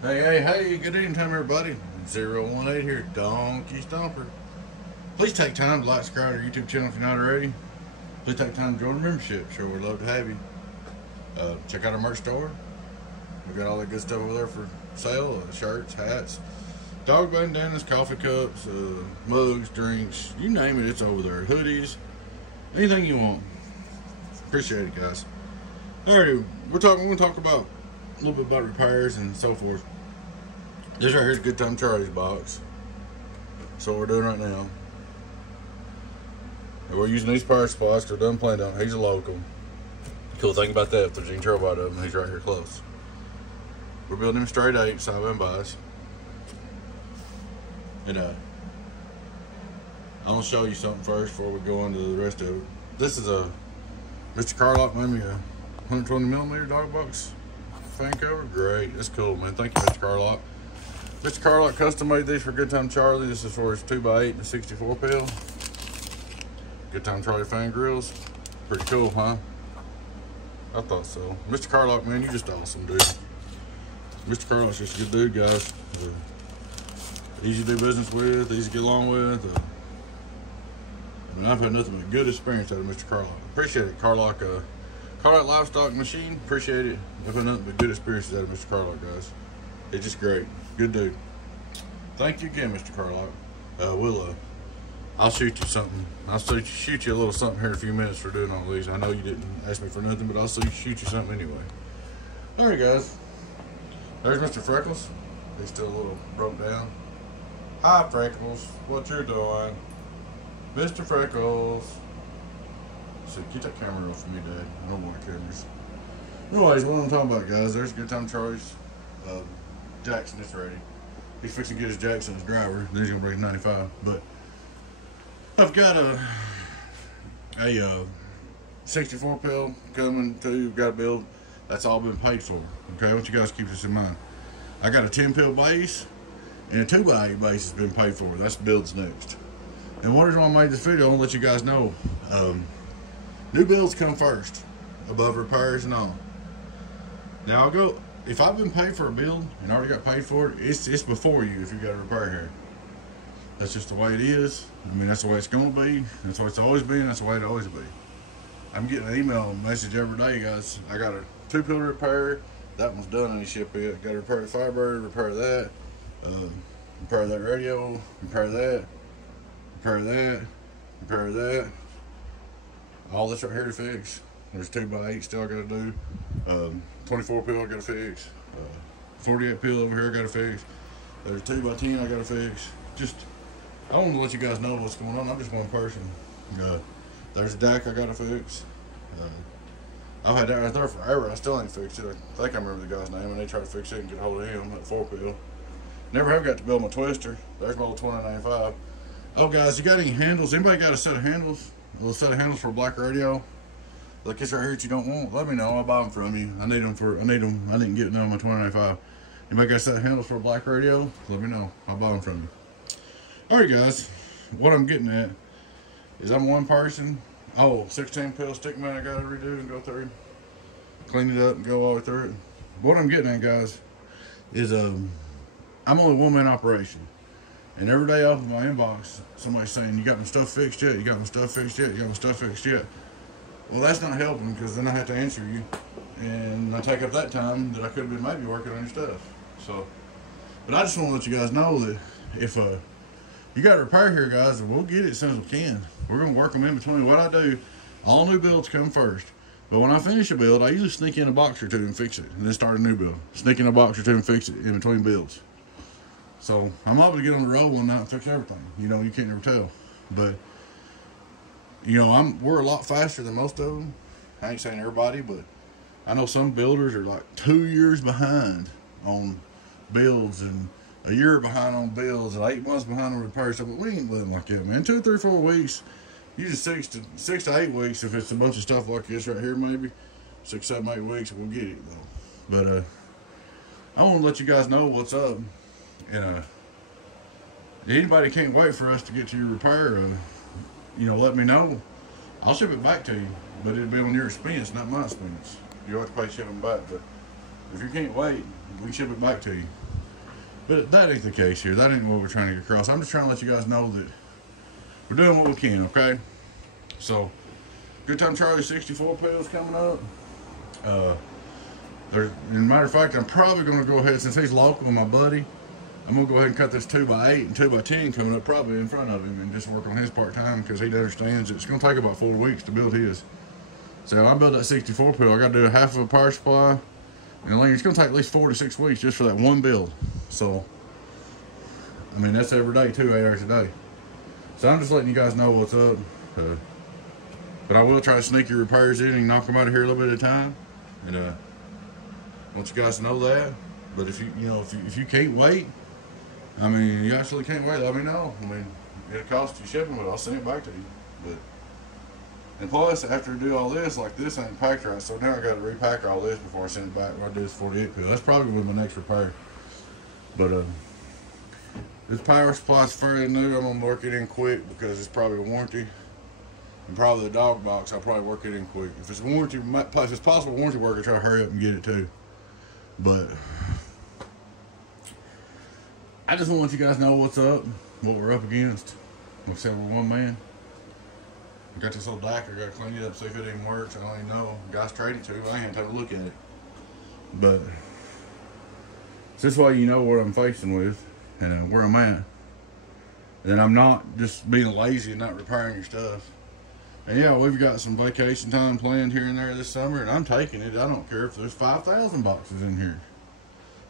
Hey, good evening time everybody. 018 here, Donkey Stomper. Please take time to like, subscribe to our YouTube channel if you're not already. Please take time to join the membership. Sure, we'd love to have you. Check out our merch store. We've got all that good stuff over there for sale. Shirts, hats, dog bandanas, coffee cups, mugs, drinks, you name it, it's over there. Hoodies, anything you want. Appreciate it, guys. Alright, we're going to talk about a little bit about repairs and so forth. This right here is Good Time Charlie's box. So what we're doing right now. And we're using these power supplies because we're done playing down. He's a local. Cool thing about that, if there's any trouble out of him, he's right here close. We're building him straight 8 side by bias. And I'm gonna show you something first before we go into the rest of it. This is a Mr. Carlock made me a 120mm dog box fan cover. Great, that's cool, man. Thank you, Mr. Carlock. Mr. Carlock custom made these for Good Time Charlie. This is for his 2x8 and 64 pill. Good Time Charlie fan grills. Pretty cool, huh? I thought so. Mr. Carlock, man, you're just awesome, dude. Mr. Carlock's just a good dude, guys. Easy to do business with, easy to get along with. I mean, I've had nothing but good experience out of Mr. Carlock. Appreciate it, Carlock. Carlock Livestock Machine, appreciate it. I've had nothing but good experiences out of Mr. Carlock, guys. It's just great. Good dude. Thank you again, Mr. Carlock. I'll shoot you something. I'll shoot you a little something here in a few minutes for doing all these. I know you didn't ask me for nothing, but I'll shoot you something anyway. Alright, guys. There's Mr. Freckles. He's still a little broke down. Hi, Freckles. What you're doing? Mr. Freckles. So get that camera off of me, Dad. I don't want the cameras. Anyways, what I'm talking about, guys, there's Good Time Charlie's Jackson is ready. He's fixing to get his Jackson as driver. Then he's gonna bring his 95. But I've got a 64 pill coming to, got to build. That's all been paid for. Okay, I want you guys to keep this in mind. I got a 10 pill base and a 2x8 base has been paid for. That's builds next. And one reason why I made this video, I want to let you guys know, new builds come first, above repairs and all. Now I'll go, if I've been paid for a build and already got paid for it, it's before you if you got a repair here. That's just the way it is. I mean, that's the way it's gonna be. That's the way it's always been. That's the way it always be. I'm getting an email message every day, guys. I got a 2-pill repair. That one's done and he shipped it. Got to repair the Firebird, repair that, repair that radio, repair that, repair that, repair that. All this right here to fix. There's 2x8 still I gotta do. 24 pill I gotta fix. 48 pill over here I gotta fix. There's 2x10 I gotta fix. Just, I want to let you guys know what's going on. I'm just one person. There's a DAC I gotta fix. I've had that right there forever. I still ain't fixed it. I think I remember the guy's name, and they tried to fix it and get a hold of him at 4 pill. Never have got to build my twister. There's my little 2095. Oh, guys, you got any handles? Anybody got a set of handles? A little set of handles for a black radio? Like this right here that you don't want? Let me know. I'll buy them from you. I need them. I didn't get none on my 2095. Anybody got a set of handles for a black radio? Let me know. I'll buy them from you. Alright, guys. What I'm getting at is I'm one person. 16 pill stick man I gotta redo and go through. Clean it up and go all the way through it. What I'm getting at, guys, is I'm only one-man operation. And every day off of my inbox, somebody's saying, you got my stuff fixed yet? You got my stuff fixed yet? You got my stuff fixed yet? Well, that's not helping because then I have to answer you. And I take up that time that I could have been maybe working on your stuff. So, but I just want to let you guys know that if you got a repair here, guys, we'll get it as soon as we can. We're going to work them in between. What I do, all new builds come first. But when I finish a build, I usually sneak in a box or two and fix it. And then start a new build. Sneak in a box or two and fix it in between builds. So, I'm able to get on the road one night and fix everything. You know, you can't never tell. But, you know, we're a lot faster than most of them. I ain't saying everybody, but I know some builders are like 2 years behind on builds and a year behind on builds and 8 months behind on repairs. So we ain't living like that, man. 2, 3, 4 weeks, usually 6 to 8 weeks if it's a bunch of stuff like this right here, maybe 6, 7, 8 weeks, we'll get it though. But I want to let you guys know what's up, and anybody can't wait for us to get to your repair. You know, let me know. I'll ship it back to you, but it'll be on your expense, not my expense. You have to pay shipping back, but if you can't wait, we can ship it back to you. But that ain't the case here. That ain't what we're trying to get across. I'm just trying to let you guys know that we're doing what we can, okay? So, Good Time Charlie 64 pills coming up. As a matter of fact, I'm probably going to go ahead, since he's local, my buddy, I'm going to go ahead and cut this 2x8 and 2x10 coming up probably in front of him and just work on his part-time, because he understands it's going to take about 4 weeks to build his. So I build that 64 pill, I got to do a half of a power supply, and it's going to take at least 4 to 6 weeks just for that one build. So, I mean, that's every day, 2 8 hours a day. So I'm just letting you guys know what's up. But I will try to sneak your repairs in and knock them out of here a little bit at a time. And I want you guys to know that. But if if you can't wait, I mean, you actually can't wait, let me know. I mean, it'll cost you shipping, but I'll send it back to you. But and plus, after I do all this, like this ain't packed right, so now I got to repack all this before I send it back when I do this 48 pill. That's probably with my next repair. But this power supply's fairly new. I'm gonna work it in quick because it's probably a warranty. And probably the dog box, I'll probably work it in quick. If it's warranty, if it's possible warranty work, I'll try to hurry up and get it too. But I just want you guys to know what's up, what we're up against. Like I said, we're one man. I got this old Dacker, I gotta clean it up, see if it even works. I don't even know. Guys traded to, I ain't have to look at it. But this way you know what I'm facing with and where I'm at. And I'm not just being lazy and not repairing your stuff. And yeah, we've got some vacation time planned here and there this summer, and I'm taking it. I don't care if there's 5,000 boxes in here.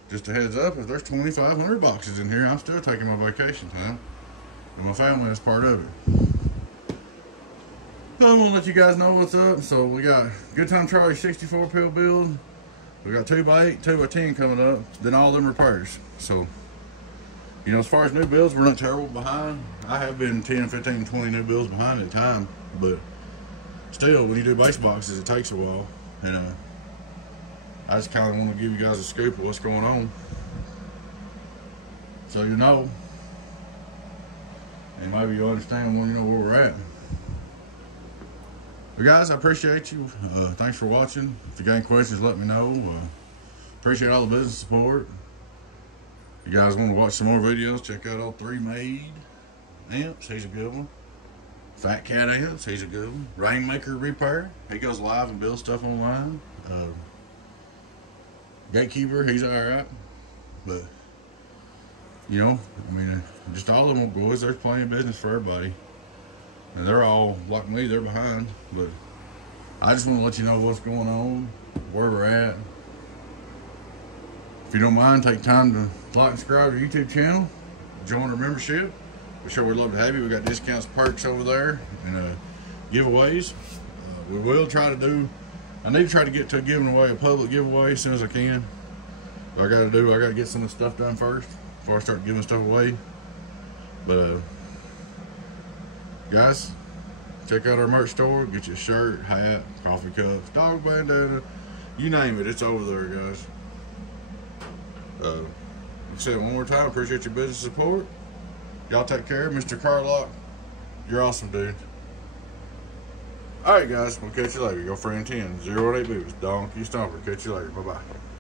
Just a heads up, if there's 2,500 boxes in here, I'm still taking my vacation time. And my family is part of it. I'm gonna let you guys know what's up. So we got Good Time Charlie 64 pill build. We got 2x8, 2x10 coming up. Then all them repairs. So, as far as new builds, we're not terrible behind. I have been 10, 15, 20 new builds behind at a time. But still, when you do base boxes, it takes a while. And I just kind of want to give you guys a scoop of what's going on. So you know. And maybe you'll understand when you know where we're at. But guys, I appreciate you. Thanks for watching. If you got any questions, let me know. Appreciate all the business support. If you guys want to watch some more videos, check out old 3 Made amps. He's a good one. Fat Cat amps. He's a good one. Rainmaker Repair. He goes live and builds stuff online. Gatekeeper. He's alright. But, I mean, just all of them boys. There's plenty of business for everybody. And they're all, like me, they're behind. But I just want to let you know what's going on, where we're at. If you don't mind, take time to like and subscribe to our YouTube channel. Join our membership. We're sure we'd love to have you. We got discounts, perks over there, and giveaways. We will try to do, I need to try to get to giving away a public giveaway as soon as I can. What I got to get some of the stuff done first before I start giving stuff away. But guys, check out our merch store. Get you a shirt, hat, coffee cups, dog bandana, you name it, it's over there, guys. Like I said one more time, appreciate your business support. Y'all take care. Mr. Carlock, you're awesome, dude. Alright guys, we'll catch you later. Your friend 10, 018 Boots, Donkey Stomper. Catch you later. Bye-bye.